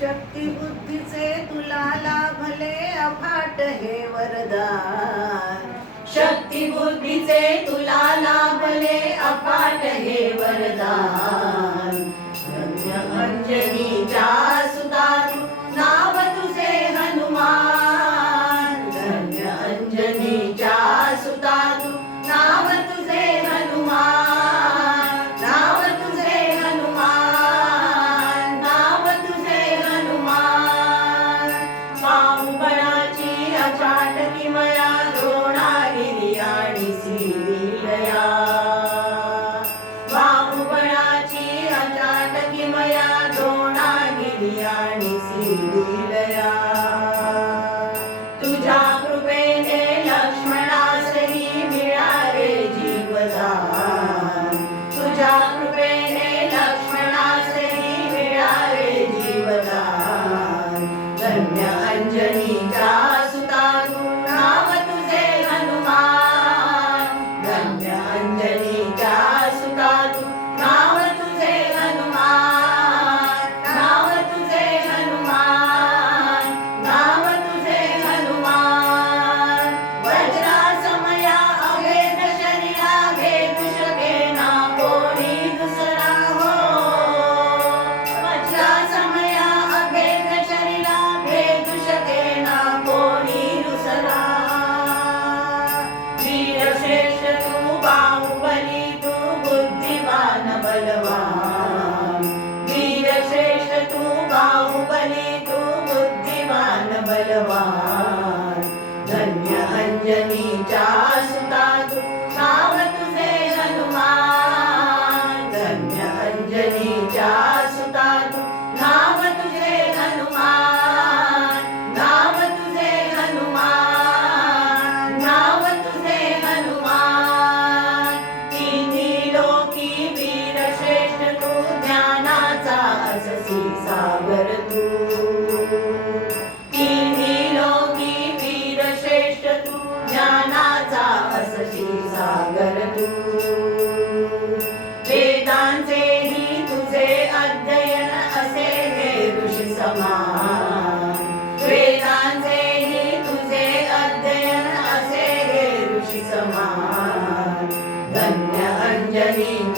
शक्ती बुद्धीचे तुला लाभले अफाट हे वरदान. शक्ती बुद्धीचे तुला लाभले अफाट हे वरदान. धन्य अंजनीच्या सुता तू, नाव तुझे हनुमान. धन्य अंजनीच्या सुता तू, नाव तुझे हनुमान. नाव तुझे हनुमान, नाव तुझे हनुमान. बाहुबळाची अचाट किमया, द्रोणागिरी आणि श्रीलीलया. बाहुबळाची अचाट किमया, द्रोणागिरी आणि श्रीलीलया. तुझ्या कृपेने लक्ष्मणासही मिळाले जीवदान. तुझ्या कृपेने लक्ष्मणासही मिळाले जीवदान. धन्य अंजनीच्या सुता तू, नाव तुझे हनुमान. धन्य अंजनीच्या सुता तू, नाव तुझे हनुमान. नाव तुझे हनुमान, नाव तुझे हनुमान. वज्रासमया अभेद शरीरा, भेदू शकेना कोणी दुसरा हो. वज्रासमया अभेद शरीरा, भेदू शकेना कोणी दुसरा. वीरश्रेष्ठ तू, बाहुबली तू, बुद्धिमान बलवान. वीरश्रेष्ठ तू, बाहुबली तू, बुद्धिमान बलवान. धन्य अंजनीच्या सुता तू, नाव तुझे हनुमान. धन्य अंजनीच्या सुता तू, नाव तुझे हनुमान. नाव तुझे हनुमान, नाव तुझे हनुमान. तिन्ही लोकी वीरश्रेष्ठ तू, ज्ञानाचा अससी सागर तू. तिन्ही लोकी वीरश्रेष्ठ तू, ज्ञानाचा अससी सागर तू. वेदांचेही तुझे अध्ययन असे हे ऋषी समान. वेदांचेही तुझे अध्ययन असे हे ऋषी समान. धन्य अंजनी